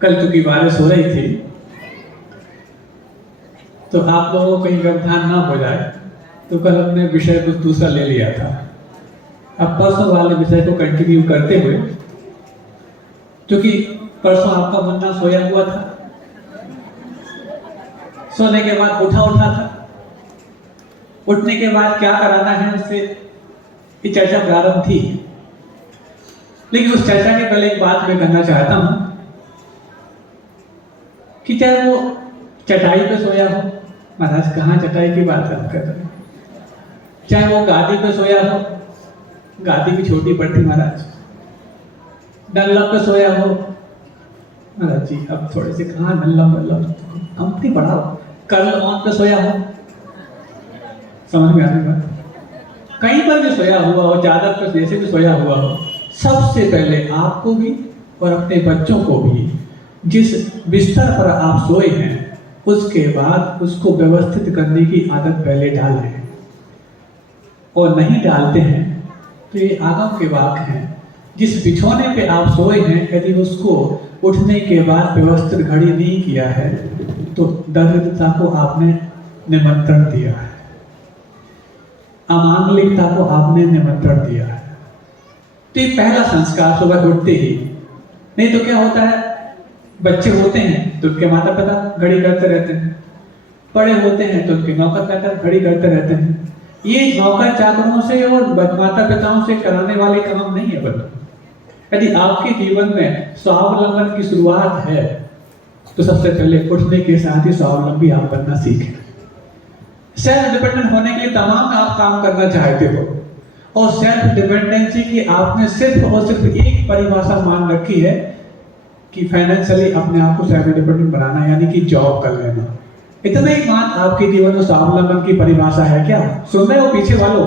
कल चूंकि बारिश हो रही थी तो आप लोगों को कहीं व्यवधान ना हो जाए, तो कल हमने विषय कुछ दूसरा ले लिया था। अब परसों वाले विषय को कंटिन्यू करते हुए, क्योंकि परसों आपका मुन्ना सोया हुआ था, सोने के बाद उठा था, उठने के बाद क्या कराना है उससे ये चर्चा प्रारंभ थी। लेकिन उस चर्चा के पहले एक बात मैं करना चाहता हूं कि चाहे वो चटाई पे सोया हो, महाराज कहाँ चटाई की बात आप कर रहे हैं, चाहे वो गादी पे सोया हो, गादी भी छोटी पड़ती महाराज, डल्लब पे सोया हो, महाराज जी अब थोड़े से कहाँ डल्लब कंपनी बढ़ाओ, कर्ल ऑन पे सोया हो, समझ में आ रही बात, कहीं पर भी सोया हुआ हो, चादर पे जैसे भी सोया हुआ हो, सबसे पहले आपको भी और अपने बच्चों को भी जिस बिस्तर पर आप सोए हैं उसके बाद उसको व्यवस्थित करने की आदत पहले डालें, और नहीं डालते हैं तो ये आगम के वाक हैं। जिस बिछौने पे आप सोए हैं यदि उसको उठने के बाद व्यवस्थित घड़ी नहीं किया है तो दरिद्रता को आपने निमंत्रण दिया है, अमांगलिकता को आपने निमंत्रण दिया है। तो ये पहला संस्कार सुबह उठते ही। नहीं तो क्या होता है, बच्चे होते हैं तो उनके माता पिता घड़ी करते रहते हैं, बड़े होते हैं तो उनके नौकर चाकर घड़ी करते रहते हैं। ये नौकर चाकरों से और माता पिताओं से कराने वाले काम नहीं है बच्चों। यदि आपके जीवन में स्वावलंबन की शुरुआत है तो सबसे पहले उठने के साथ ही स्वावलंबी आप बनना सीखें। सेल्फ डिपेंडेंट होने के लिए तमाम आप काम करना चाहते हो, और सेल्फ डिपेंडेंसी की आपने सिर्फ और सिर्फ एक परिभाषा मान रखी है कि फाइनेंशियली अपने आप को सेल्फ डिपेंडेंट बनाना, यानी कि जॉब कर लेना। इतना ही मान आपके जीवन में स्वावलंबन की परिभाषा है क्या? सुन रहे हो पीछे वालों?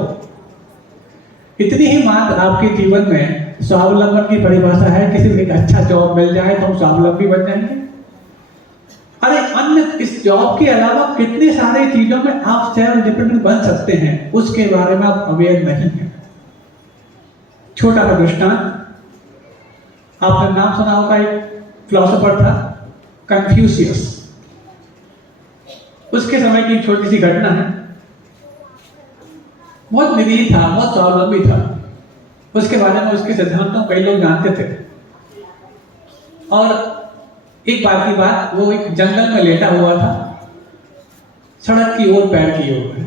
इतनी ही मान आपके जीवन में स्वावलंबन की परिभाषा है कि सिर्फ एक अच्छा जॉब मिल जाए तो हम स्वावलंबी बन जाएंगे? अरे अन्य इस जॉब के अलावा कितनी सारी चीजों में आप सेल्फ डिपेंडेंट बन सकते हैं, उसके बारे में आप अवेयर नहीं है। छोटा सा दृष्टांत, आपने नाम सुना होगा, एक फिलोसोफर था कन्फ्यूशियस। उसके समय की छोटी सी घटना है। बहुत निरीह था, बहुत स्वावलंबी था, उसके बारे में उसके सिद्धांतों कई लोग जानते थे। और एक बार की बात, वो एक जंगल में लेटा हुआ था, सड़क की ओर पैर किए हुए,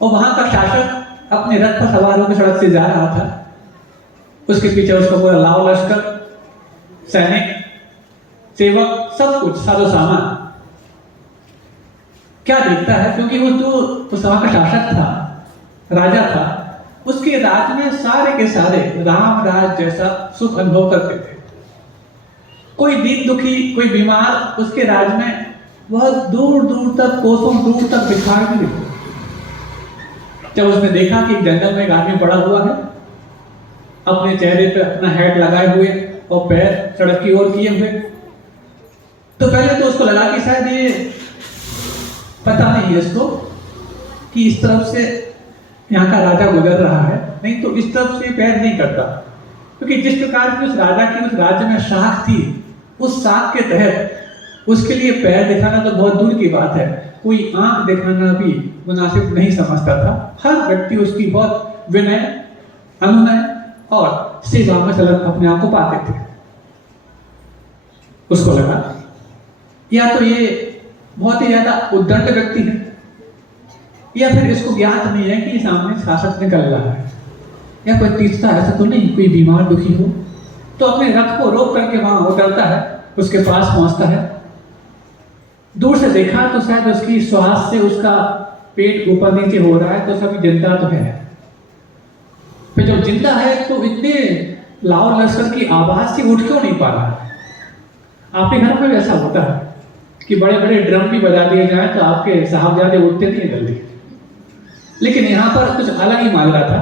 और वहां का शासक अपने रथ पर सवार होकर सड़क से जा रहा था। उसके पीछे उसका पूरा लाव लश्कर, सैनिक, सेवक, सब कुछ साजो सामान। क्या दिखता है, क्योंकि वो जो उस वहां का शासक था, राजा था, उसके राज में सारे के सारे राम राज जैसा सुख अनुभव करते थे। कोई दीन दुखी, कोई बीमार उसके राज में बहुत दूर दूर तक, कोसों दूर तक दिखाई नहीं देता। जब उसने देखा कि जंगल में एक आदमी पड़ा हुआ है, अपने चेहरे पे अपना हैट लगाए हुए और पैर सड़क की ओर किए हुए, तो पहले तो उसको लगा कि शायद ये पता नहीं है इसको कि इस तरफ से यहाँ का राजा गुजर रहा है, नहीं तो इस तरफ से पैर नहीं करता। क्योंकि जिस प्रकार की उस राजा की उस राज्य में शाख थी, उस शाख के तहत उसके लिए पैर दिखाना तो बहुत दूर की बात है, कोई आंख दिखाना भी मुनासिब नहीं समझता था। हर व्यक्ति उसकी बहुत विनय, अनुनय और सेवा में सलग अपने आप को पाते थे। उसको लगा या तो ये बहुत ही ज्यादा उद्दंड व्यक्ति है, या फिर इसको ज्ञात नहीं है कि सामने शासक निकल रहा है, या कोई तीसरा ऐसा तो नहीं कोई बीमार दुखी हो। तो अपने रथ को रोक करके वहां उतरता है, उसके पास पहुंचता है। दूर से देखा तो शायद उसकी श्वास से उसका पेट ऊपर नीचे हो रहा है, तो सभी जिंदा तो है। फिर जब जिंदा है तो इतने लाव लश्कर की आवाज से उठ क्यों नहीं पा रहा है? आपके घर में ऐसा होता है कि बड़े बड़े ड्रम भी बजा दिए जाए तो आपके साहबजादे उठते नहीं जल्दी, लेकिन यहाँ पर कुछ अलग ही माजरा था।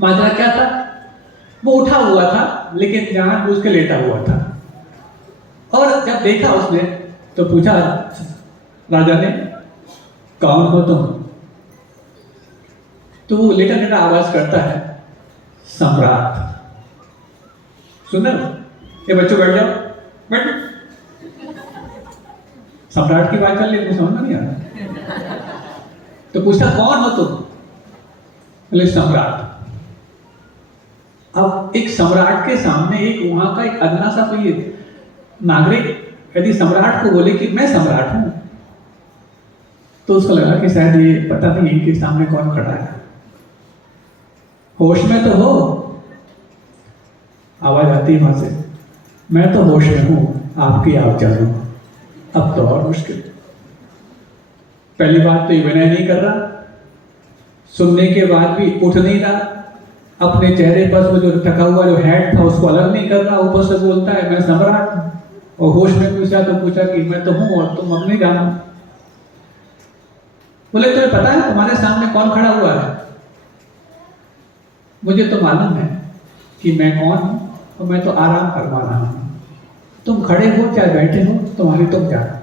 माजरा क्या था? वो उठा हुआ था लेकिन जानबूझ के लेटा हुआ था, और जब देखा उसने तो पूछा राजा ने, कौन हो तुम? तो वो लेटा लेटा आवाज करता है, सम्राट। सुन रहे हो? ये बच्चों बैठ जाओ, बैठो। सम्राट की बात चल रही है, समझ में नहीं आ रहा। तो पूछा कौन हो तुम? बोले सम्राट। अब एक सम्राट के सामने एक वहां का एक अदना सा कोई नागरिक यदि सम्राट को बोले कि मैं सम्राट हूं, तो उसको लगा कि शायद ये पता नहीं इनके सामने कौन खड़ा है। होश में तो हो? आवाज आती है वहां से, मैं तो होश में हूं, आपकी आप जानू। अब तो और मुश्किल। पहली बात तो ये विनय नहीं कर रहा, सुनने के बाद भी उठ नहीं रहा, अपने चेहरे पर वो जो ढका हुआ जो हेड था उसको अलग नहीं कर रहा, ऊपर से बोलता है मैं सम्राट हूं। और होश में पूछा तो पूछा कि मैं तो हूं और तुम अब नहीं जानो। बोले तुम्हें पता है तुम्हारे सामने कौन खड़ा हुआ है? मुझे तो मालूम है कि मैं कौन हूं, और मैं तो आराम फरमा रहा हूं। तुम खड़े हो चाहे बैठे हो, तुम्हारी तुम जानो।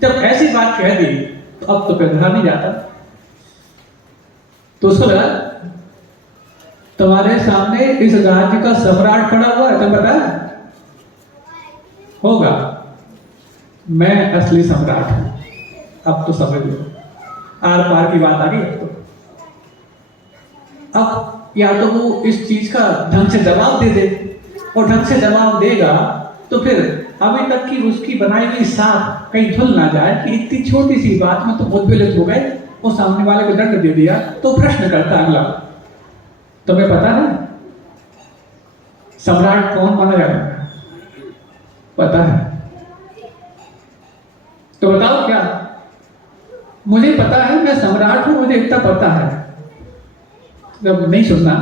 जब ऐसी बात कह दी तो अब तो पिघला नहीं जाता। तो उसको लगा तुम्हारे सामने इस राज्य का सम्राट खड़ा हुआ है, तुम्हें पता है? होगा, मैं असली सम्राट हूं। अब तो समझ लो, आर पार की बात आ गई। अब या तो वो इस चीज का ढंग से जवाब दे दे, और ढंग से जवाब देगा तो फिर अभी तक की उसकी बनाई हुई साख कहीं धुल ना जाए कि इतनी छोटी सी बात में तो उद्वेलित हो गए, वो सामने वाले को दंड दे दिया। तो प्रश्न करता अगला, तुम्हें पता है सम्राट कौन माना जाता है? पता है। तो बताओ क्या? मुझे पता है, मैं सम्राट हूं, मुझे इतना पता है। जब नहीं सुनना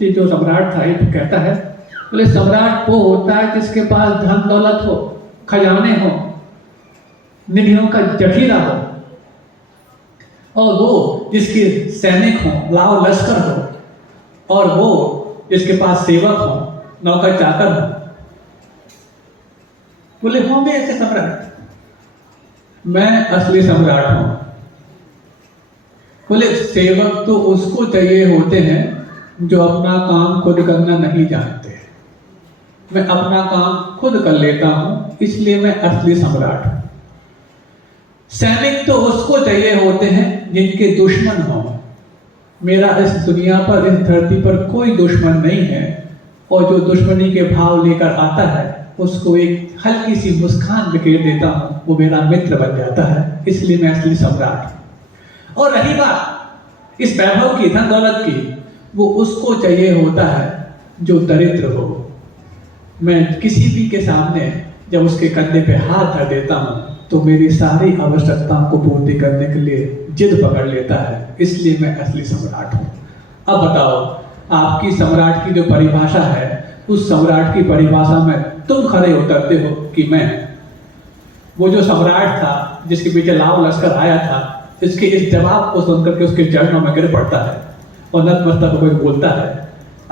तो जो सम्राट था ये तो कहता है, बोले सम्राट वो होता है जिसके पास धन दौलत हो, खजाने हो, निधियों का जखीरा हो, और वो जिसके सैनिक हो, लाव लश्कर हो, और वो जिसके पास सेवक हो, नौकर चाकर हो। बोले होंगे ऐसे सम्राट? मैं असली सम्राट हूं। बोले सेवक तो उसको चाहिए होते हैं जो अपना काम खुद करना नहीं जानते। मैं अपना काम खुद कर लेता हूं, इसलिए मैं असली सम्राट हूं। सैनिक तो उसको चाहिए होते हैं जिनके दुश्मन हो। मेरा इस दुनिया पर, इस धरती पर कोई दुश्मन नहीं है, और जो दुश्मनी के भाव लेकर आता है उसको एक हल्की सी मुस्कान बिखेर देता हूं, वो मेरा मित्र बन जाता है। इसलिए मैं असली सम्राट हूं। और रही बात इस वैभव की, धन दौलत की, वो उसको चाहिए होता है जो दरिद्र हो। मैं किसी भी के सामने जब उसके कंधे पे हाथ धर देता हूं तो मेरी सारी आवश्यकताओं को पूर्ति करने के लिए जिद पकड़ लेता है। इसलिए मैं असली सम्राट हूं। अब बताओ, आपकी सम्राट की जो परिभाषा है, उस सम्राट की परिभाषा में तुम खड़े उतरते हो कि मैं? वो जो सम्राट था जिसके पीछे लाव लश्कर आया था, इसके इस जवाब को सुनकर के उसके चरणों में गिर पड़ता है और नतमस्तक होकर बोलता है,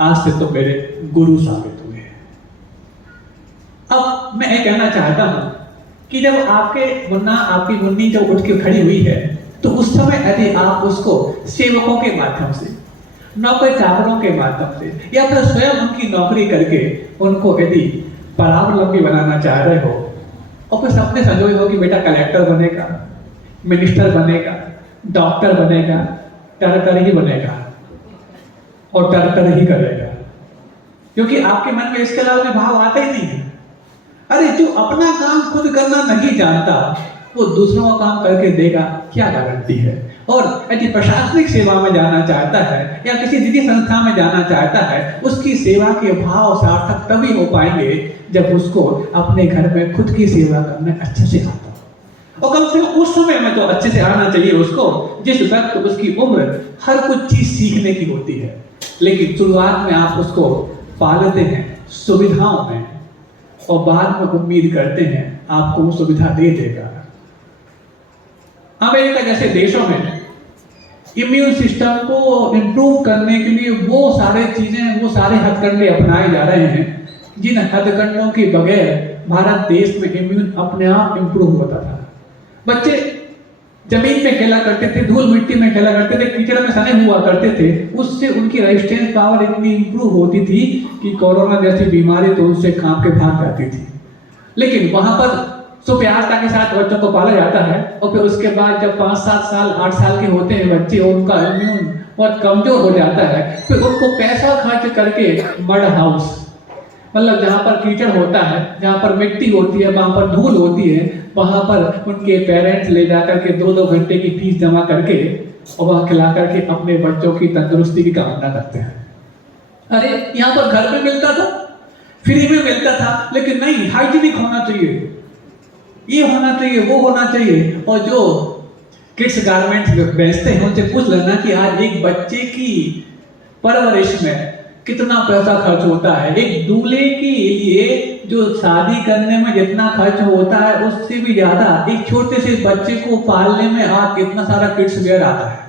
आज से तो मेरे गुरु साबित हुए। अब मैं ये कहना चाहता हूं कि जब आपके मुन्ना, आपकी मुन्नी जब उठ के खड़ी हुई है, तो उस समय यदि आप उसको सेवकों के माध्यम से, नौकर चाकरों के माध्यम से, या फिर स्वयं उनकी नौकरी करके उनको यदि परावलंबी बनाना चाह रहे हो, और फिर सपने संजोए हो कि बेटा कलेक्टर बनेगा, मिनिस्टर बनेगा, डॉक्टर बनेगा, डॉक्टर ही बनेगा और डॉक्टर ही करेगा, क्योंकि आपके मन में इसके अलावा भाव आते ही नहीं है। अरे जो अपना काम खुद करना नहीं जानता, वो दूसरों का काम करके देगा, क्या गारंटी है? और यदि प्रशासनिक सेवा में जाना चाहता है या किसी निजी संस्था में जाना चाहता है, उसकी सेवा के भाव सार्थक तभी हो पाएंगे जब उसको अपने घर में खुद की सेवा करना अच्छे से आता हो। और कम से कम उस समय में तो अच्छे से आना चाहिए उसको, जिस वक्त उसकी उम्र हर कुछ चीज सीखने की होती है। लेकिन शुरुआत में आप उसको पालते हैं सुविधाओं में, और बाद में उम्मीद करते हैं आपको वो सुविधा दे देगा। अमेरिका जैसे देशों में इम्यून सिस्टम को इंप्रूव करने के लिए वो सारे चीजें, वो सारे हथकंडे अपनाए जा रहे हैं, जिन हथकंडों के बगैर भारत देश में इम्यून अपने आप इंप्रूव होता था। बच्चे जमीन में खेला करते थे, धूल मिट्टी में खेला करते थे, कीचड़ में सने हुआ करते थे, उससे उनकी रेजिस्टेंस पावर इतनी इंप्रूव होती थी कि कोरोना जैसी बीमारी तो उनसे कांप के भाग जाती थी। लेकिन वहां पर सुप्यारता के साथ बच्चों को पाला जाता है और फिर उसके बाद जब 5-7 साल 8 साल के होते हैं बच्चे और उनका इम्यून और कमजोर हो जाता है, फिर उनको पैसा खर्च करके मड हाउस, मतलब जहाँ पर कीचड़ होता है, जहाँ पर मिट्टी होती है, वहां पर धूल होती है, वहां पर उनके पेरेंट्स ले जाकर के 2-2 घंटे की फीस जमा करके और वहां खिला करके अपने बच्चों की तंदुरुस्ती की कामना करते हैं। अरे यहाँ पर घर में मिलता था, फ्री में मिलता था, लेकिन नहीं, हाइजीनिक होना चाहिए, ये होना चाहिए, वो होना चाहिए। और जो किड्स गारमेंट्स बेचते हैं उनसे पूछ लेना कि आज एक बच्चे की परवरिश में कितना पैसा खर्च होता है। एक दूल्हे के लिए जो शादी करने में जितना खर्च होता है उससे भी ज्यादा एक छोटे से बच्चे को पालने में आज कितना सारा किड्स वेयर आता है।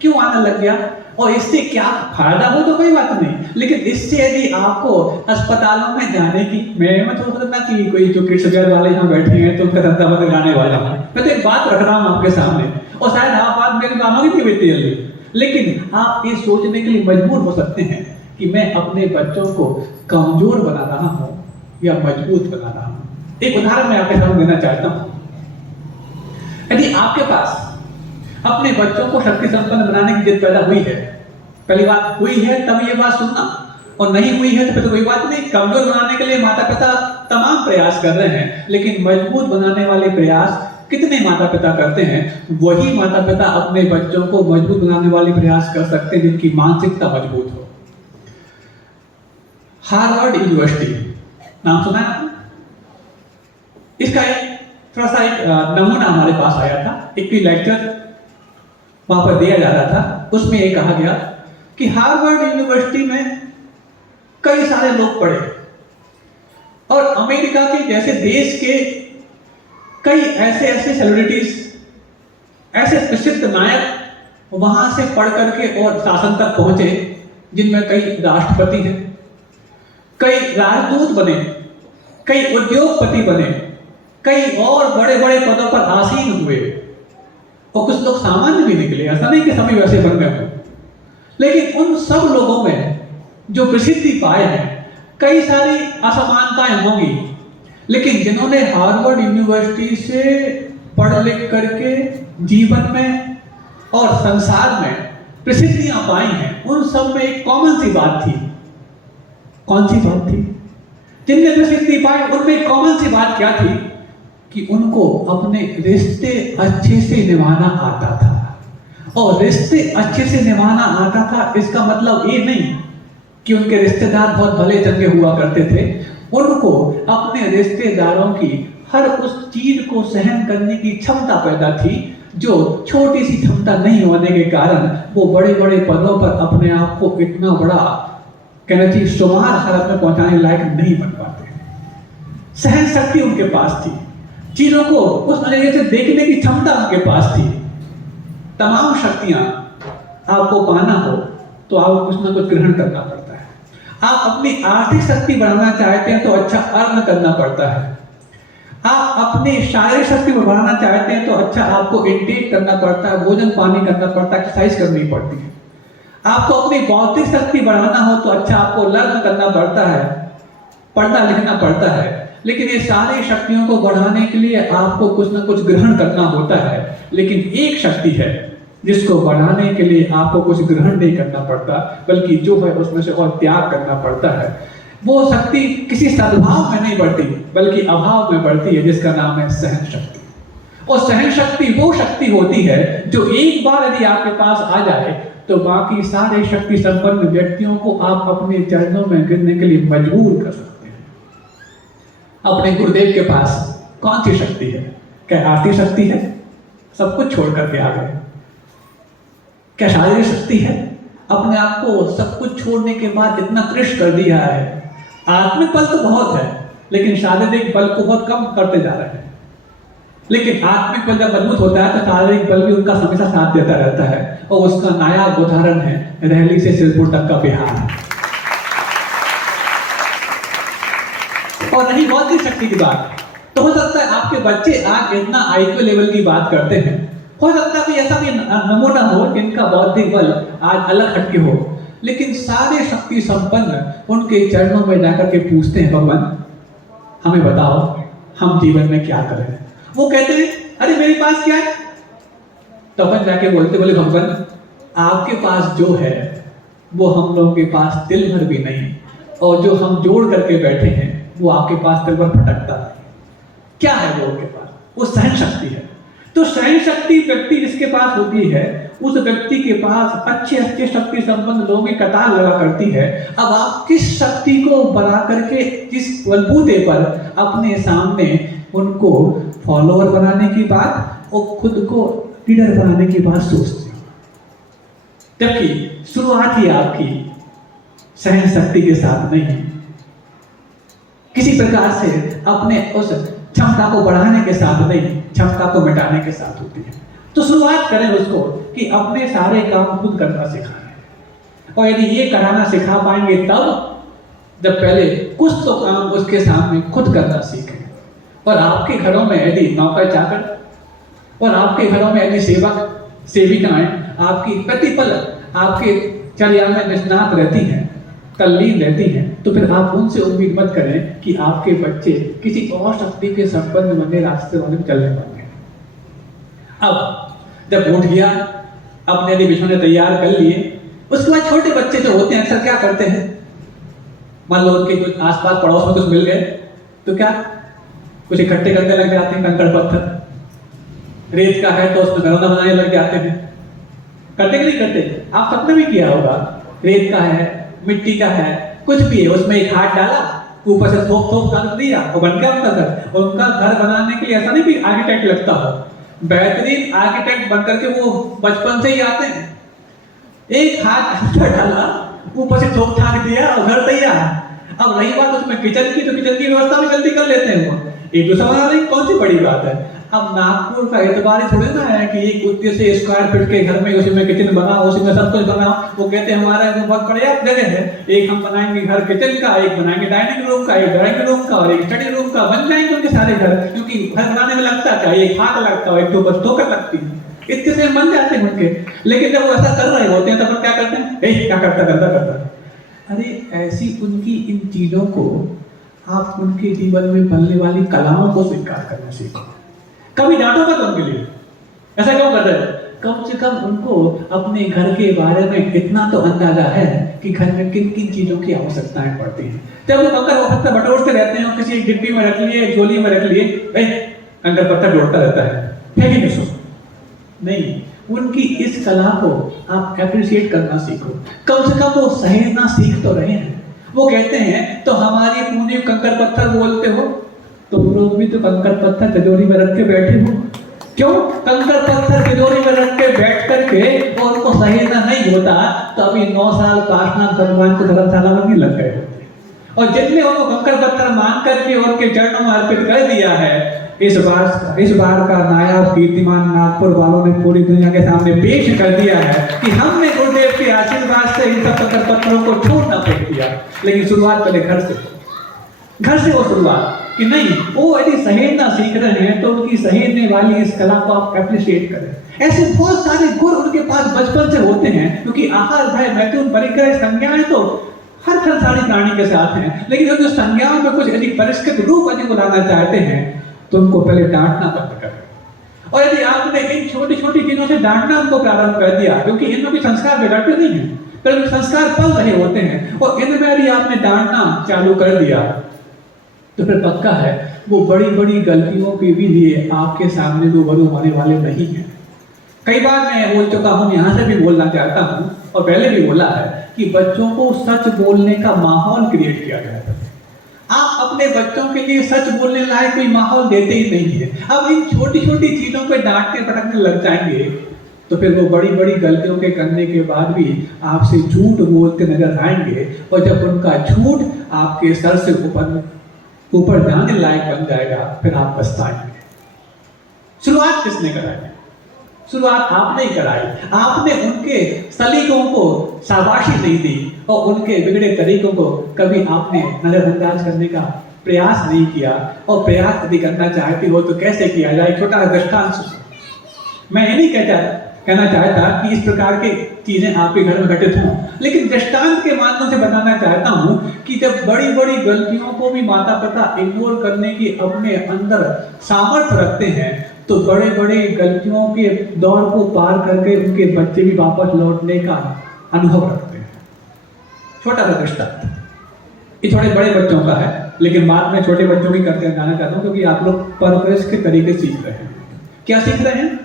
क्यों आने लग गया? और इससे क्या फायदा हो तो कोई बात नहीं, लेकिन इससे यदि आपको अस्पतालों में जाने की, मैं तो सोचता कि कोई जो किड्स वेयर वाले यहाँ बैठे हैं तो उनका धंधा बंद कराने वाला हूँ, मैं तो एक बात रख रहा हूँ आपके सामने और शायद आप बात मेरे कानों की नहीं बेटी जल्दी, लेकिन आप ये सोचने के लिए मजबूर हो सकते हैं कि मैं अपने बच्चों को कमजोर बना रहा हूं या मजबूत बना रहा हूं। एक उदाहरण मैं आपके सामने देना चाहता हूं। यदि आपके पास अपने बच्चों को शक्ति संपन्न बनाने की जिद पैदा हुई है, पहली बात हुई है तब ये बात सुनना, और नहीं हुई है तो फिर तो कोई बात नहीं। कमजोर बनाने के लिए माता पिता तमाम प्रयास कर रहे हैं, लेकिन मजबूत बनाने वाले प्रयास कितने माता पिता करते हैं? वही माता पिता अपने बच्चों को मजबूत बनाने वाले प्रयास कर सकते हैं जिनकी मानसिकता मजबूत हो। हार्वर्ड यूनिवर्सिटी नाम सुना है आपने? इसका एक थोड़ा सा एक नमूना हमारे पास आया था, एक लेक्चर वहां पर दिया जा रहा था, उसमें ये कहा गया कि हार्वर्ड यूनिवर्सिटी में कई सारे लोग पढ़े और अमेरिका के जैसे देश के कई ऐसे सेलिब्रिटीज, ऐसे प्रसिद्ध नायक वहां से पढ़ करके और शासन तक पहुंचे, जिनमें कई राष्ट्रपति हैं, कई राजदूत बने, कई उद्योगपति बने, कई और बड़े बड़े पदों पर आसीन हुए, और कुछ लोग सामान्य भी निकले। ऐसा नहीं कि सभी वैसे बन गए, लेकिन उन सब लोगों में जो प्रसिद्धि पाए हैं, कई सारी असमानताएं होंगी, लेकिन जिन्होंने हार्वर्ड यूनिवर्सिटी से पढ़ लिख करके जीवन में और संसार में प्रसिद्धियां पाई हैं, उन सब में एक कॉमन सी बात थी। कौन सी बात थी? जिनने प्रसिद्धि पाई उनमें एक कॉमन सी बात क्या थी कि उनको अपने रिश्ते अच्छे से निभाना आता था। और रिश्ते अच्छे से निभाना आता था इसका मतलब ये नहीं कि उनके रिश्तेदार बहुत भले चंगे हुआ करते थे। उनको अपने रिश्तेदारों की हर उस चीज को सहन करने की क्षमता पैदा थी, जो छोटी सी क्षमता नहीं होने के कारण वो बड़े बड़े पदों पर अपने आप को इतना बड़ा कहना चाहिए शुमार हालत में पहुंचाने लायक नहीं बन पाते। सहन शक्ति उनके पास थी, चीजों को उस नजरिए से देखने की क्षमता उनके पास थी। तमाम शक्तियां आपको पाना हो तो आपको कुछ ना कुछ ग्रहण करना पड़ता है। आप अपनी आर्थिक शक्ति बढ़ाना चाहते हैं तो अच्छा अर्न करना पड़ता है। आप अपनी शारीरिक शक्ति बढ़ाना चाहते हैं तो अच्छा आपको इंटेक करना पड़ता है, भोजन पानी करना पड़ता है, एक्सरसाइज करनी पड़ती है। आपको अपनी बौद्धिक शक्ति बढ़ाना हो तो अच्छा आपको लर्न करना पड़ता है, पढ़ना लिखना पड़ता है। लेकिन ये सारी शक्तियों को बढ़ाने के लिए आपको कुछ ना कुछ ग्रहण करना होता है। लेकिन एक शक्ति है जिसको बढ़ाने के लिए आपको कुछ ग्रहण नहीं करना पड़ता, बल्कि जो है उसमें से और त्याग करना पड़ता है। वो शक्ति किसी सद्भाव में नहीं बढ़ती बल्कि अभाव में बढ़ती है, जिसका नाम है सहन शक्ति। और सहन शक्ति वो शक्ति होती है जो एक बार यदि आपके पास आ जाए तो बाकी सारे शक्ति संपन्न व्यक्तियों को आप अपने चरणों में गिरने के लिए मजबूर कर सकते हैं। अपने गुरुदेव के पास कौन सी शक्ति है? क्या आर्थिक शक्ति है? सब कुछ छोड़ करके आ गए। क्या शारीरिक शक्ति है? अपने आप को सब कुछ छोड़ने के बाद इतना कृष्ण कर दिया है। आत्मिक बल तो बहुत है, लेकिन शारीरिक बल को बहुत कम करते जा रहे हैं। लेकिन आत्मिक बल जब मजबूत होता है तो शारीरिक बल भी उनका हमेशा साथ देता रहता है, और उसका नायाब उदाहरण है रहली से सिरपुर तक का बिहार। और नहीं बहुत ही शक्ति की बात तो हो सकता है आपके बच्चे आज इतना आईक्यू लेवल की बात करते हैं, हो सकता है कोई ऐसा भी नमूना हो जिनका बौद्धिक बल आज अलग हटके हो, लेकिन सारे शक्ति संपन्न उनके चरणों में जाकर के पूछते हैं, भगवान हमें बताओ हम जीवन में क्या करें। वो कहते हैं अरे मेरे पास क्या है। तो अपन जाके बोलते, बोले भगवान आपके पास जो है वो हम लोगों के पास तिल भर भी नहीं, और जो हम जोड़ करके बैठे हैं वो आपके पास तिल भर फटकता है। क्या है वो उनके पास? वो सहन शक्ति है। तो सहन शक्ति व्यक्ति जिसके पास होती है, उस व्यक्ति के पास अच्छे अच्छे शक्ति संपन्न लोगों की कतार लगा करती है। अब आप किस शक्ति को बढ़ा करके, किस बलबूते पर अपने सामने उनको फॉलोअर बनाने की बात और खुद को लीडर बनाने की बात सोचते हो, जबकि शुरुआत ही आपकी सहन शक्ति के साथ नहीं, किसी प्रकार से अपने उस क्षमता को बढ़ाने के साथ नहीं, क्षमता को मिटाने के साथ होती है। तो शुरुआत करें उसको कि अपने सारे काम खुद करना सिखाएं, और यदि ये कराना सिखा पाएंगे तब जब पहले कुछ तो काम उसके सामने खुद करना सीखें। और आपके घरों में यदि नौकर चाकर और आपके घरों में यदि सेवक सेविकाएं आपकी प्रतिपल आपके चर्या में निष्णात रहती हैं, तल्लीन रहती हैं, तो फिर आप उनसे उम्मीद मत करें कि आपके बच्चे किसी और शक्ति के संपन्न बने रास्ते वाले में चलने पाएंगे। अब जब उठ गया, अपने लिए बिछौने तैयार कर लिए, उसके बाद छोटे बच्चे जो होते हैं अक्सर क्या करते हैं, मान लो उनके कुछ आसपास पड़ोस में कुछ मिल गए तो क्या कुछ इकट्ठे करने लग जाते हैं, कंकड़ पत्थर। रेत का है तो उसमें घरौंदा बनाने लग जाते हैं। करते कि नहीं करते? आप सबने भी किया होगा। रेत का है, मिट्टी का है, कुछ भी है, उसमें एक हाथ डाला, ऊपर से थोप थोप कर दिया और बन गया उनका घर। और उनका घर बनाने के लिए ऐसा नहीं कि आर्किटेक्ट लगता हो, बेहतरीन आर्किटेक्ट बनकर के वो बचपन से ही आते हैं। एक हाथ अंदर डाला, ऊपर से थोप ठाक दिया और घर तैयार। अब रही बात उसमें किचन की, तो किचन की व्यवस्था भी जल्दी कर लेते हैं वो, एक दूसरा बना रही, कौन सी बड़ी बात है। अब नागपुर का एतबार थोड़े ना है कि एक कुत्ते से स्क्वायर फीट के घर में उसी में किचन बनाओ, उसी में सब कुछ बनाओ। वो कहते हैं हमारा तो बहुत पर्याप्त जगह है, एक हम बनाएंगे घर किचन का, एक बनाएंगे डाइनिंग रूम का, एक ड्राइंग रूम का और एक स्टडी रूम का। बन जाएंगे उनके सारे घर, क्योंकि घर बनाने में लगता क्या, एक हाथ लगता है, एक तो बस ठोकर लगती है, इतने से बन जाते हैं उनके। लेकिन जब वो ऐसा कर रहे होते हैं तब तो क्या करते हैं, क्या करता करता करता। अरे ऐसी उनकी इन चीजों को आप उनके जीवन में बनने वाली कलाओं को स्वीकार करना सीखो। कभी डांटो मत उनके लिए, ऐसा क्यों कर रहे हो? कम से कम उनको अपने घर के बारे में इतना तो अंदाजा है कि घर में किन किन चीजों की आवश्यकताएं पड़ती हैं। जब वो कंकर पत्थर बटोरते रहते हैं, किसी डिब्बी में रख लिए, झोली में रख लिए, कंकर पत्थर जोड़ता रहता है, फेंकेंगे उसको नहीं। उनकी इस कला को आप एप्रिशिएट करना सीखो। कम से कम वो सहेजना सीख तो रहे हैं। वो कहते हैं तो हमारी पूरी कंकर पत्थर बोलते हो, तुम लोग भी तो कंकर पत्थर तिजोरी में रख के बैठे हो। क्यों? कंकर पत्थर तिजोरी में रख के बैठ करके और उनको सहेजना नहीं होता तो अभी 9 साल काशनाथ भगवान को धर्मशाला में नहीं लग गए होते। और जिनने उनको कंकर पत्थर मान करके उनके चरणों में अर्पित कर दिया है, इस बार का नायाब कीर्तिमान नागपुर वालों ने पूरी दुनिया के सामने पेश कर दिया है कि हमने गुरुदेव के आशीर्वाद से इन सब कंकर पत्थरों को छोड़ना फेंक दिया। लेकिन शुरुआत पहले घर से वो शुरुआत कि नहीं, वो यदि सहेजना सीख रहे हैं तो उनकी सहेजने वाली इस कला को आप एप्रिशिएट करें। ऐसे बहुत सारे गुण उनके पास बचपन से होते हैं, क्योंकि आहार भय मैथुन परिकर संज्ञाएं तो हर सारी प्राणी के साथ हैं। लेकिन जो संज्ञाओं में कुछ यदि परिष्कृत रूप यदि बुलाना चाहते हैं तो उनको पहले डांटना बंद करें। और यदि आपने इन छोटी छोटी चीजों से डांटना उनको प्रारंभ कर दिया, क्योंकि इनमें भी संस्कार बिगड़ते नहीं है, पर संस्कार पल रहे होते हैं, और इनमें यदि आपने डांटना चालू कर दिया तो फिर पक्का है वो बड़ी बड़ी गलतियों के भी लिए आपके सामने रूबरू होने वाले नहीं है। कई बार मैं बोल चुका हूं, यहां से भी बोलना चाहता हूं और पहले भी बोला है कि बच्चों को सच बोलने का माहौल क्रिएट किया जाए। आप अपने बच्चों के लिए सच बोलने लायक कोई माहौल देते ही नहीं है। अब इन छोटी छोटी चीजों पे डांटने पटकने लग जाएंगे तो फिर वो बड़ी बड़ी गलतियों के करने के बाद भी आपसे झूठ बोलते नजर आएंगे, और जब उनका झूठ आपके सर से ऊपर जाने लायक बन जाएगा फिर आप पछताएंगे। शुरुआत किसने कराई? शुरुआत आपने ही कराई। आपने उनके सलीकों को शाबाशी नहीं दी और उनके बिगड़े तरीकों को कभी आपने नजरअंदाज करने का प्रयास नहीं किया। और प्रयास यदि करना चाहती हो तो कैसे किया जाए? छोटा दृष्टांत मैं ये नहीं कहना चाहता कि इस प्रकार की चीजें आपके घर में घटित हों, लेकिन दृष्टांत के माध्यम से बताना चाहता हूं कि जब बड़ी बड़ी गलतियों को भी माता पिता इग्नोर करने की अपने अंदर सामर्थ्य रखते हैं, तो बड़े बड़े गलतियों के दौर को पार करके उनके बच्चे भी वापस लौटने का अनुभव रखते हैं। छोटा सा दृष्टांत, ये थोड़े बड़े बच्चों का है, लेकिन बाद में छोटे बच्चों की करके जाना चाहता हूँ, क्योंकि आप लोग परवरिश के तरीके सीख रहे हैं। क्या सीख रहे हैं?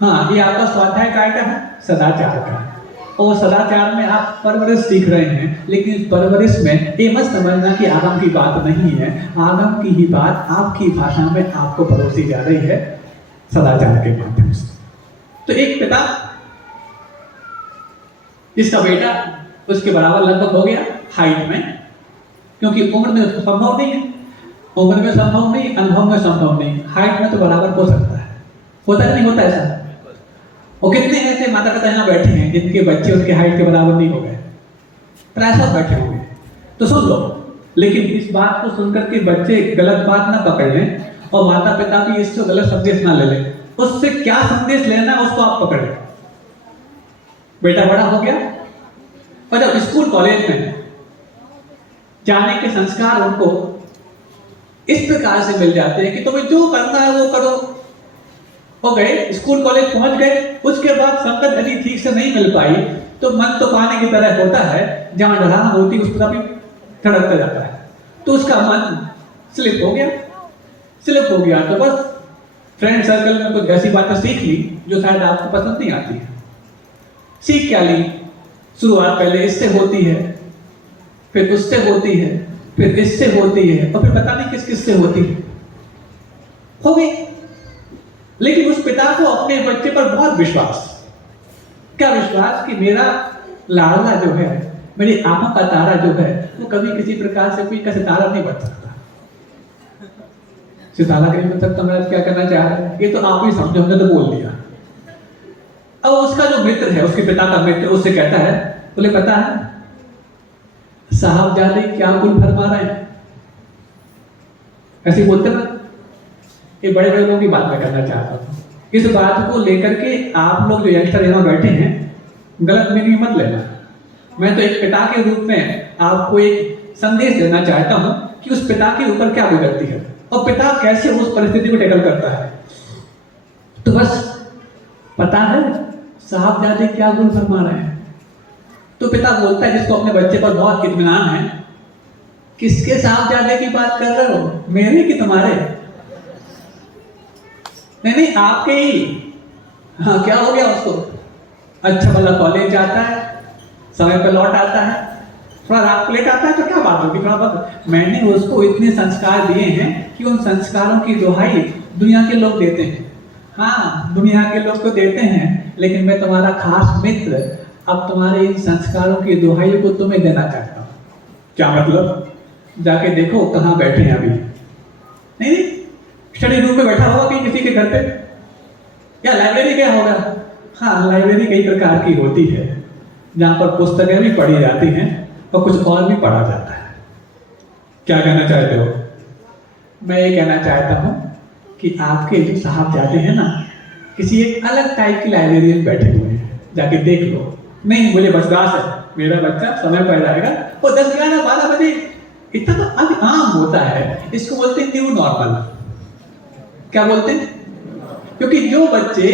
हाँ, ये आपका स्वाध्याय काय का है? सदाचार का। और सदाचार में आप परवरिश सीख रहे हैं, लेकिन इस परवरिश में ये मत समझना कि आगम की बात नहीं है, आगम की ही बात आपकी भाषा में आपको परोसी जा रही है सदाचार के माध्यम से। तो एक पिता जिसका बेटा उसके बराबर लगभग हो गया हाइट में, क्योंकि उम्र में उसको संभव नहीं है, उम्र में संभव नहीं, अनुभव में संभव नहीं, हाइट में तो बराबर हो सकता है। होता है नहीं होता ऐसा? और कितने ऐसे माता पिता यहाँ बैठे हैं जिनके बच्चे उनके हाइट के बराबर नहीं हो गए? प्राय सब बैठे होंगे। तो सुन लो, लेकिन इस बात को सुनकर के बच्चे गलत बात ना पकड़ लें और माता पिता भी इससे गलत संदेश ना ले लें। उससे क्या संदेश लेना है उसको आप पकड़े। बेटा बड़ा हो गया और जब स्कूल कॉलेज में जाने के संस्कार उनको इस प्रकार से मिल जाते हैं कि तुम्हें जो करना है वो करो, हो गए, स्कूल कॉलेज पहुंच गए, उसके बाद संगत यदि ठीक से नहीं मिल पाई तो मन तो पानी की तरह होता है, जहां ढलान होती है उस पर भी धड़कता जाता है, तो उसका मन स्लिप हो गया तो बस फ्रेंड सर्कल में कुछ ऐसी बातें सीख ली जो शायद आपको पसंद नहीं आती है। सीख क्या ली? शुरुआत पहले इससे होती है, फिर उससे होती है, फिर इससे होती है, और फिर पता नहीं किस किस से होती है। हो गई। लेकिन उस पिता को अपने बच्चे पर बहुत विश्वास। क्या विश्वास? कि मेरा लाडला जो है, मेरी आंखों का तारा जो है, वो कभी किसी प्रकार से कोई का सितारा नहीं बन सकता। सितारा नहीं बन सकता, मैं क्या कहना चाह रहा हूं, ये तो आप ही समझो, हमने तो बोल दिया। अब उसका जो मित्र है, उसके पिता का मित्र, उससे कहता है, बोले पता है साहबजादे क्या गुल फरमा रहे हैं? ऐसे बोलते ना, ये बड़े बड़े लोगों की बात मैं करना चाहता हूँ। इस बात को लेकर के आप लोग जो यंगस्टर यहाँ बैठे हैं, गलत मीनिंग मत लेना। मैं तो एक पिता के रूप में आपको एक संदेश देना चाहता हूँ कि उस पिता के ऊपर क्या गुजरती है और पिता कैसे उस परिस्थिति को टैकल करता है। तो बस पता है साहबजादे क्या गुल फरमा रहे हैं? तो पिता बोलता है, जिसको अपने बच्चे पर बहुत इत्मीनान है, किसके साहबजादे की बात कर रहे हो, मेरे कि तुम्हारे? नहीं, आपके ही। हाँ, क्या हो गया उसको? अच्छा भला कॉलेज जाता है, समय पर लौट आता है, थोड़ा रात को लेट आता है तो क्या बात होगी, थोड़ा बहुत। मैंने उसको इतने संस्कार दिए हैं कि उन संस्कारों की दुहाई दुनिया के लोग देते हैं। हाँ, दुनिया के लोग तो देते हैं, लेकिन मैं तुम्हारा खास मित्र अब तुम्हारे इन संस्कारों की दुहाई को तुम्हें देना चाहता हूँ। क्या मतलब? जाके देखो कहाँ बैठे हैं अभी। नहीं, स्टडी रूम में बैठा होगा कहीं किसी के घर पे, या लाइब्रेरी गया होगा। हाँ, लाइब्रेरी कई प्रकार की होती है, जहाँ पर पुस्तकें भी पढ़ी जाती हैं और कुछ और भी पढ़ा जाता है। क्या कहना चाहते हो? मैं ये कहना चाहता हूँ कि आपके जो साहबजादे हैं ना, किसी एक अलग टाइप की लाइब्रेरी में बैठे हुए हैं, जाके देख लो। नहीं, मुझे बर्दाश्त है, मेरा बच्चा समय पर जाएगा और 10, 11, 12 बजे। इतना तो अब आम होता है, इसको बोलते हैं न्यू नॉर्मल। क्या बोलते हैं? क्योंकि जो बच्चे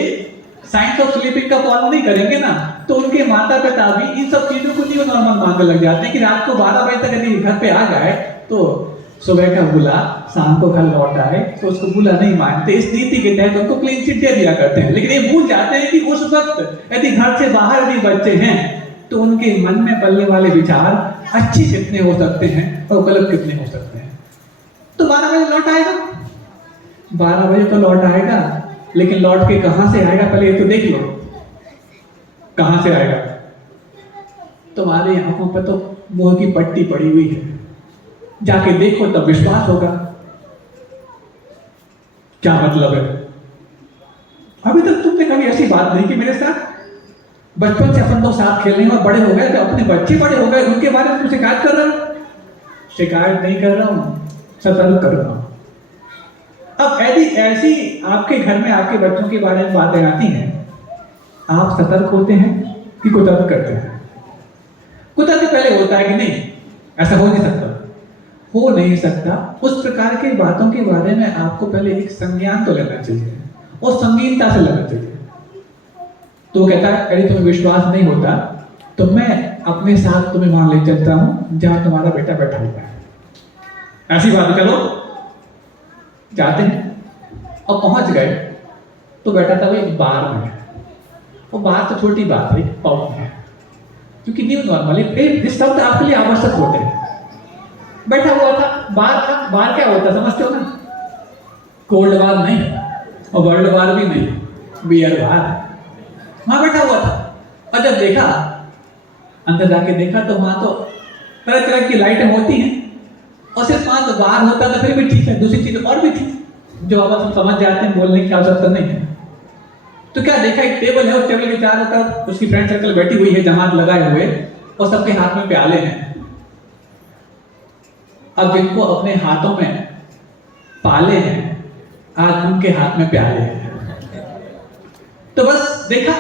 साइंस ऑफ स्लीपिंग का फॉलो नहीं करेंगे ना, तो उनके माता पिता भी इन सब चीजों को न्यू नॉर्मल मानने लग जाते हैं कि रात को 12 बजे तक यदि घर पे आ जाए तो सुबह का बुला, शाम को घर लौट आए तो उसको बुला नहीं मानते। इस नीति के तहत उनको क्लीन चिट दे दिया करते हैं, लेकिन ये भूल जाते हैं कि उस वक्त यदि घर से बाहर भी बच्चे हैं तो उनके मन में पलने वाले विचार अच्छे कितने हो सकते हैं और गलत कितने हो सकते हैं। तो 12 बजे लौट आएगा, 12 बजे तो लौट आएगा, लेकिन लौट के कहां से आएगा पहले ये तो देख लो। कहां से आएगा? तुम्हारी आंखों पर तो मोह की पट्टी पड़ी हुई है, जाके देखो तब विश्वास होगा। क्या मतलब है? अभी तक तुमने कभी ऐसी बात नहीं की मेरे साथ। बचपन से अपन लोग साथ खेलने में बड़े हो गए, तो अपने बच्चे बड़े हो गए, उनके बारे में तुम शिकायत कर रहे हो? शिकायत नहीं कर रहा हूं, सतर्क कर रहा हूं। अब यदि ऐसी आपके घर में आपके बच्चों के बारे में बातें आती हैं, आप सतर्क होते हैं कि कुतर्क करते हैं? कुतर्क पहले होता है कि नहीं, ऐसा हो नहीं सकता, हो नहीं सकता। उस प्रकार की बातों के बारे में आपको पहले एक संज्ञान तो लेना चाहिए और संगीनता से लेना चाहिए। तो कहता है यदि तुम्हें विश्वास नहीं होता तो मैं अपने साथ तुम्हें वहां ले चलता हूं जहां तुम्हारा बेटा बैठा हुआ है। ऐसी बात करो। जाते हैं और पहुंच गए तो बैठा था वो एक बार में। वो बार तो छोटी बात है, पब में, क्योंकि न्यू नॉर्मली इस शब्द आपके लिए आवश्यक होते हैं। बैठा हुआ था, बार था। बार क्या होता समझते हो ना? कोल्ड बार नहीं और वर्ल्ड बार भी नहीं, बियर बार। वहां बैठा हुआ था और जब देखा, अंदर जाके देखा तो वहां तो तरह तरह की लाइटें होती हैं और सिर्फ वहां तो बार होता था, फिर भी ठीक है। दूसरी चीज और भी थी जो अब हम समझ जाते हैं, बोलने की आवश्यकता नहीं है। तो क्या देखा, एक टेबल है, उस टेबल के चारों तरफ उसकी फ्रेंड सर्कल बैठी हुई है, जमात लगाए हुए, और सबके हाथ में प्याले हैं। अब जिनको अपने हाथों में पाले हैं, आज उनके हाथ में प्याले हैं। तो बस देखा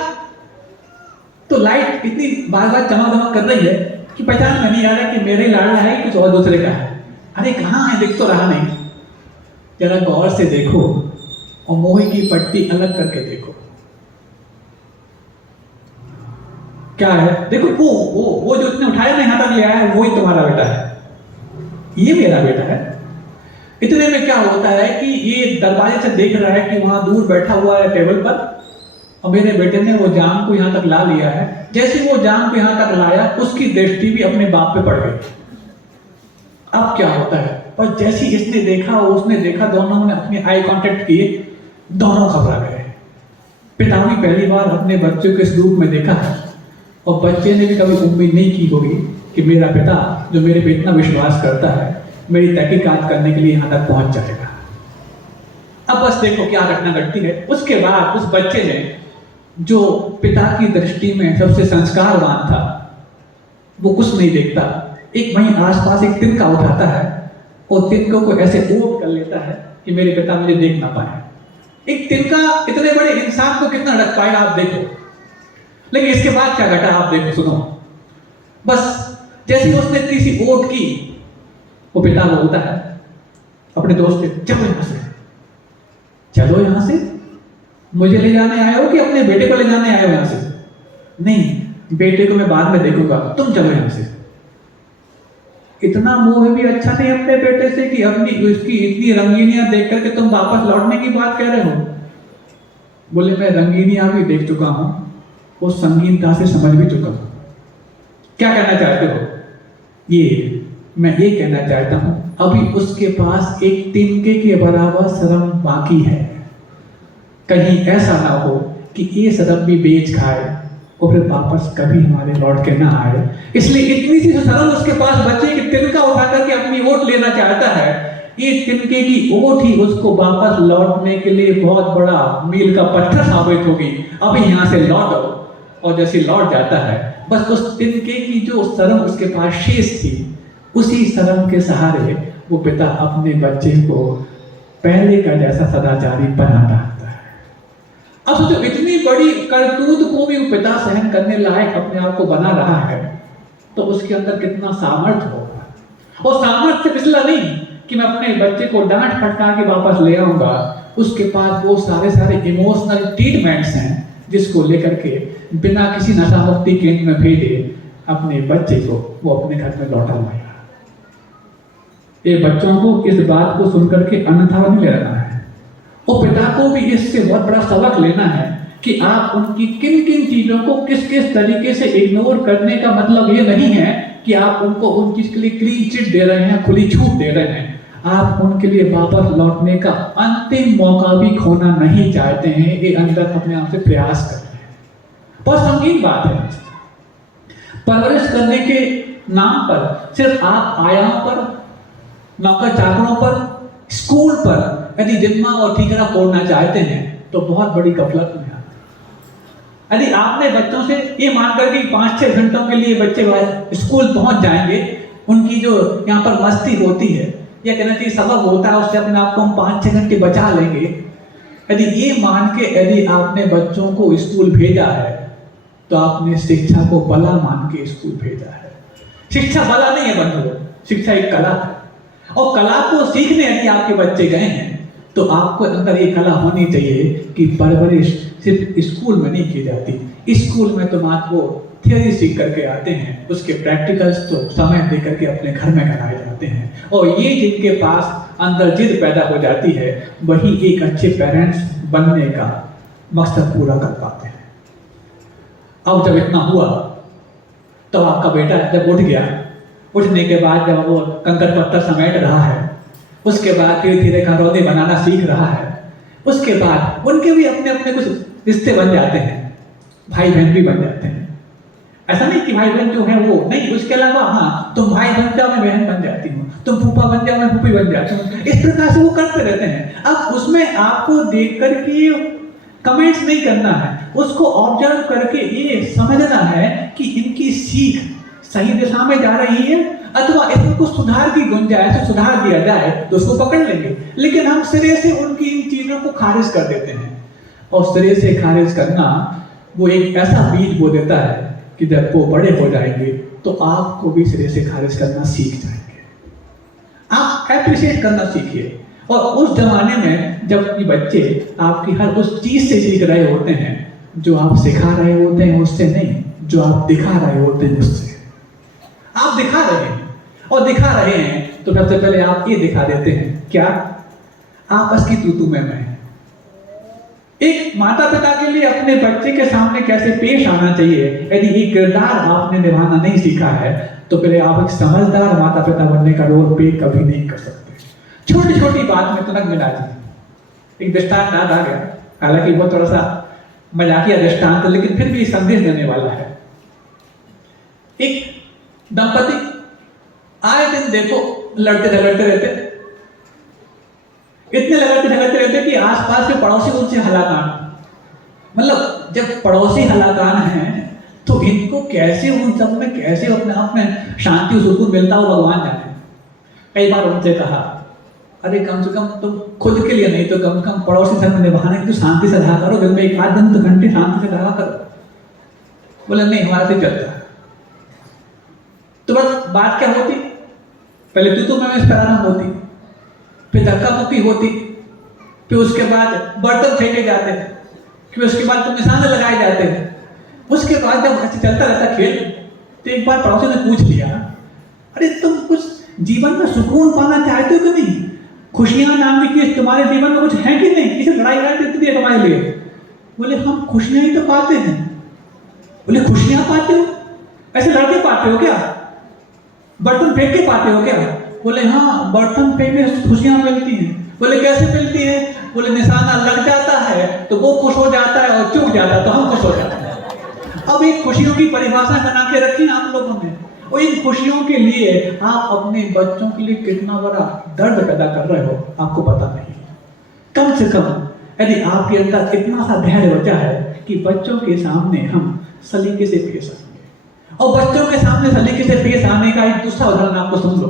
तो लाइट इतनी बार बार चमक कर रही है कि पहचान में नहीं आ रहा कि मेरे लाडला है कि कुछ और दूसरे का है। अरे कहाँ है, दिख तो रहा नहीं। जरा गौर से देखो और मोही की पट्टी अलग करके देखो, क्या है? देखो वो जो उसने उठाया नहीं, हाथ ले आया है, वो ही तुम्हारा बेटा है, ये मेरा बेटा है। इतने में क्या होता है कि ये दरवाजे से देख रहा है कि वहां दूर बैठा हुआ है टेबल पर, और मेरे बेटे ने वो जाम को यहां तक ला लिया है। जैसे वो जाम को यहां तक लाया, उसकी दृष्टि भी अपने बाप पे पड़ गई। अब क्या होता है, पर जैसे इसने देखा और उसने देखा, दोनों ने अपने आई कांटेक्ट किए, दोनों घबरा गए। पिता भी पहली बार अपने बच्चे को इस रूप में देखा है और बच्चे ने भी कभी उम्मीद नहीं की होगी कि मेरा पिता जो मेरे पे इतना विश्वास करता है, मेरी तहकीकात करने के लिए यहां तक पहुंच जाएगा। अब बस देखो क्या घटना घटती है। उसके बाद उस बच्चे ने, जो पिता की दृष्टि में सबसे संस्कारवान था, वो कुछ नहीं देखता, एक वहीं आसपास एक तिनका उठाता है और तिनकों को ऐसे ओट कर लेता है कि मेरे पिता मुझे देख ना पाए। एक तिनका इतने बड़े इंसान को कितना रख पाएगा, आप देखो। लेकिन इसके बाद क्या घटा, आप देखो, सुनो। बस जैसे उसने इतनी सी ओट की, वो पिता बोलता है अपने दोस्त से, चलो यहां से, चलो यहां से। मुझे ले जाने आए हो कि अपने बेटे को ले जाने आए हो यहां से? नहीं, बेटे को मैं बाद में देखूंगा, तुम चलो यहां से। इतना मोह भी अच्छा नहीं अपने बेटे से कि अपनी उसकी इतनी रंगीनियां देख करके तुम वापस लौटने की बात कह रहे हो। बोले मैं रंगीनियां भी देख चुका हूं, वो संगीनता से समझ भी चुका हूं। क्या कहना चाहते हो? मैं ये कहना चाहता हूं, अभी उसके पास एक तिनके के बराबर शर्म बाकी है। कहीं ऐसा ना हो कि ये शर्म भी बेच खाए और फिर वापस कभी हमारे लौट के ना आए। इसलिए इतनी सी शर्म उसके पास बचे कि तिनका उठा करके अपनी ओट लेना चाहता है। ये तिनके की ओट ही उसको वापस लौटने के लिए बहुत बड़ा मील का पत्थर साबित होगी। अभी यहां से लौटो, और जैसे लौट जाता है, बस उस तिनके की जो शर्म उसके पास शेष थी, उसी शर्म के सहारे वो पिता अपने बच्चे को पहले का जैसा सदाचारी बनाता है। अब सोचो, इतनी बड़ी करतूत को भी वो पिता सहन करने लायक अपने आप को बना रहा है, तो उसके अंदर कितना सामर्थ्य होगा। और सामर्थ्य पिछला नहीं कि मैं अपने बच्चे को डांट फटका के वापस ले आऊंगा। उसके पास वो सारे इमोशनल ट्रीटमेंट्स हैं जिसको लेकर के बिना किसी नशा मुक्ति केंद्र में भेजे अपने बच्चे को वो अपने घर में लौटा लाएगा। ये बच्चों को इस बात को सुनकर के अन्यथा नहीं लेना है, और पिता को भी इससे बहुत बड़ा सबक लेना है कि आप उनकी किन किन चीजों को किस किस तरीके से इग्नोर करने का मतलब ये नहीं है कि आप उनको उन चीज के लिए क्लीन चिट दे रहे हैं, खुली छूट दे रहे हैं। आप उनके लिए वापस लौटने का अंतिम मौका भी खोना नहीं चाहते हैं। ये अंदर अपने आप से प्रयास कर रहे हैं। बहुत संगीन बात है। परवरिश करने के नाम पर सिर्फ आप आयाओं पर, नौकर चाकरों पर, स्कूल पर यदि जिम्मा और ठीकरा फोड़ना चाहते हैं तो बहुत बड़ी गफलत में आते। यदि आपने बच्चों से ये मानकर कि 5-6 घंटों के लिए बच्चे स्कूल पहुंच जाएंगे, उनकी जो यहाँ पर मस्ती होती है, या कहना चाहिए सबक होता है, उससे अपने आप को हम 5-6 घंटे बचा लेंगे। यदि ये मान के यदि आपने बच्चों को स्कूल भेजा है तो आपने शिक्षा को बला मान के स्कूल भेजा है। शिक्षा बला नहीं है बंधुओं, शिक्षा एक कला है, और कला को सीखने यदि आपके बच्चे गए हैं तो आपको अंदर ये कला होनी चाहिए कि परवरिश सिर्फ स्कूल में नहीं की जाती। स्कूल में तो मात्र वो थियोरी सीख करके आते हैं, उसके प्रैक्टिकल्स तो समय दे करके अपने घर में कराए जाते हैं, और ये जिनके पास अंदर जिद पैदा हो जाती है वही एक अच्छे पेरेंट्स बनने का मकसद पूरा कर पाते हैं। अब जब इतना हुआ तो आपका बेटा जब उठ गया, उठने के बाद जब वो कंकर पत्थर समेट रहा है, उसके बाद धीरे धीरे घरौंदे बनाना सीख रहा है, उसके बाद उनके भी अपने अपने कुछ रिश्ते बन जाते हैं, भाई बहन भी बन जाते हैं। ऐसा नहीं कि भाई बहन जो है वो नहीं, उसके अलावा हाँ तुम भाई बन जाओ मैं बहन बन जाती हूँ, तुम फूफा बन जाओ मैं फूफी बन जाती हूँ, इस प्रकार से वो करते रहते हैं। अब उसमें आपको देख करके कमेंट्स नहीं करना है, उसको ऑब्जर्व करके ये समझना है कि इनकी सीख सही दिशा में जा रही है अथवा इसमें कुछ सुधार की गुंजाइश है, सुधार दिया जाए तो उसको पकड़ लेंगे। लेकिन हम सिरे से उनकी इन चीजों को खारिज कर देते हैं, और सिरे से खारिज करना वो एक ऐसा बीज बो देता है कि जब वो बड़े हो जाएंगे तो आपको भी सिरे से खारिज करना सीख जाएंगे। आप एप्रिशिएट करना सीखिए। और उस जमाने में जब ये बच्चे आपकी हर उस चीज से सीख रहे होते हैं जो आप सिखा रहे होते हैं उससे नहीं, जो आप दिखा रहे होते हैं उससे। आप दिखा रहे हैं और दिखा रहे हैं तो सबसे पहले आप ये दिखा देते हैं क्या, आपस की तू में मैं। एक माता पिता के लिए अपने बच्चे के सामने कैसे पेश आना चाहिए, यदि ये किरदार आपने निभाना नहीं सीखा है तो फिर आप एक समझदार माता पिता बनने का रोल प्ले कभी नहीं कर सकते। छोटी छोटी बात में तुरंत मिला दी। एक दृष्टांत याद आ गया, हालांकि वो थोड़ा सा मजाकिया दृष्टांत है लेकिन फिर भी संदेश देने वाला है। एक दंपति आए दिन देखो लड़ते झगड़ते रहते, इतने झगड़ते रहते कि आसपास के पड़ोसी उनसे हलाकान। मतलब जब पड़ोसी हलाकान हैं तो इनको कैसे उन सब में कैसे अपने आप में शांति और सुकून मिलता हो भगवान जाने। कई बार उनसे कहा अरे कम से कम तुम खुद के लिए नहीं तो कम से कम पड़ोसी धर्म निभाने की तो शांति से रहा करो, दिन में 1-2 घंटे शांति से रहा करो। बोले नहीं हमारे से चलता। तो बस बात क्या होती, पहले तू तो मैं इस प्रारंभ होती, फिर धक्का मुक्की होती, फिर उसके बाद बर्तन फेंके जाते थे, फिर उसके बाद तो निशाने लगाए जाते थे। उसके बाद जब चलता रहता खेल तो एक बार पड़ोसी ने पूछ लिया अरे तुम कुछ जीवन में सुकून पाना चाहते हो कि नहीं, खुशियां नाम की चीज तुम्हारे जीवन में कुछ है कि नहीं, किसी लड़ाई देती है तुम्हारे लिए। बोले हम खुशियां ही तो पाते हैं। बोले खुशियां पाते हो, ऐसे लड़के पाते हो क्या, बर्तन फेंक के पाते हो क्या। बोले हाँ बर्तन फेंकने से खुशियां मिलती हैं। बोले कैसे मिलती है। बोले निशाना लग जाता है तो वो खुश हो जाता है और चूक जाता है तो हम खुश हो जाते हैं। अब एक खुशियों की परिभाषा बना के रखी ना आप लोगों ने, और इन खुशियों के लिए आप अपने बच्चों के लिए कितना बड़ा दर्द पैदा कर रहे हो आपको पता नहीं। कम से कम यदि आपके अंदर इतना सा धैर्य बचा है कि बच्चों के सामने हम सलीके से पेश आएंगे, और बच्चों के सामने सलीके से पेश आने का एक दूसरा उदाहरण आपको सुन लो,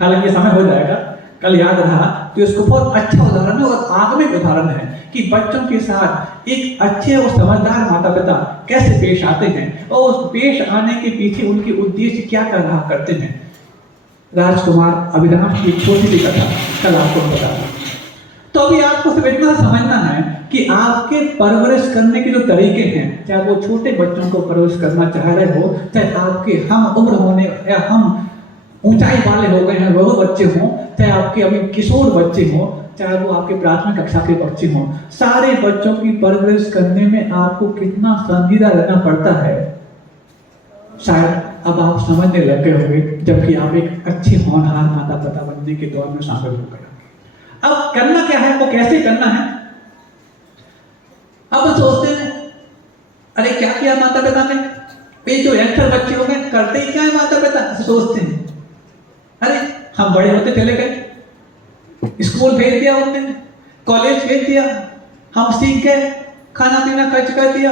हालांकि समय हो जाएगा, कल याद रहा तो इसको बहुत अच्छा उदाहरण है और आगमिक उदाहरण है कि बच्चों के साथ एक अच्छे और समझदार माता पिता कैसे पेश आते हैं और उस पेश आने के पीछे उनके उद्देश्य क्या कर रहा करते हैं। राजकुमार अभिलाष की छोटी सी कथा कल आपको बता। तो अभी आपको सिर्फ इतना समझना है कि आपके परवरिश करने के जो तरीके हैं, चाहे वो छोटे बच्चों को परवरिश करना चाह रहे हो, चाहे आपके हम उम्र होने या हम ऊंचाई वाले हो गए हैं वह बच्चे हों, चाहे आपके अभी किशोर बच्चे हों, चाहे वो आपके प्राथमिक कक्षा के बच्चे हों, सारे बच्चों की परवरिश करने में आपको कितना संजीदा रहना पड़ता है शायद अब आप समझने लग गए होंगे जबकि आप एक अच्छे होनहार माता पिता बनने के दौर में शामिल हो गए। अब करना क्या है, वो कैसे करना है। अब सोचते हैं अरे क्या किया माता पिता ने, ये जो एक्टर बच्चे हो गए करते ही क्या है माता पिता, सोचते हैं अरे हम बड़े होते चले गए, स्कूल भेज दिया उनने, कॉलेज भेज दिया, हम सीख गए, खाना पीना खर्च कर दिया,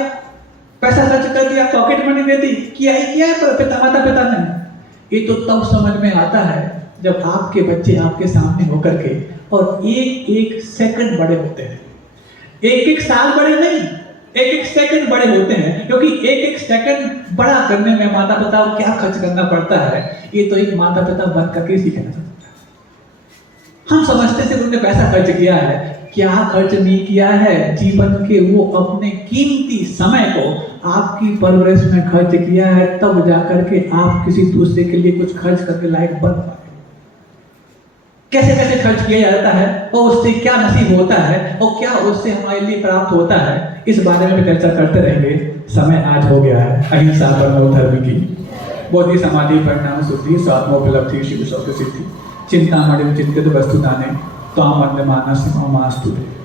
पैसा खर्च कर दिया, पॉकेट मनी दे दी, किया ही किया है माता पिता ने। ये तो तब समझ में आता है जब आपके बच्चे आपके सामने होकर के और एक एक सेकंड बड़े होते हैं, एक एक साल बड़े नहीं, एक एक सेकंड बड़े होते हैं, क्योंकि एक एक सेकंड बड़ा करने में माता पिता को क्या खर्च करना पड़ता है, ये तो एक माता पिता बन करके सीखना चाहता है। हम समझते थे उन्होंने पैसा खर्च किया है, क्या खर्च नहीं किया है, जीवन के वो अपने कीमती समय को आपकी परवरिश में खर्च किया है, तब जाकर के आप किसी दूसरे के लिए कुछ खर्च करके लायक बन पाए। कैसे कैसे खर्च किया जाता है और उससे क्या नसीब होता है और क्या उससे हमारे लिए प्राप्त होता है, इस बारे में भी चर्चा करते रहेंगे। समय आज हो गया है। अहिंसा परमो धर्म की, बोधि समाधि परिणाम शुद्धि, स्वात्मोपलब्धि शिव शौक सिद्धि, चिंता मणि चिंतित वस्तु दाने, त्वाम वंदमाना सिंह मास्तुते।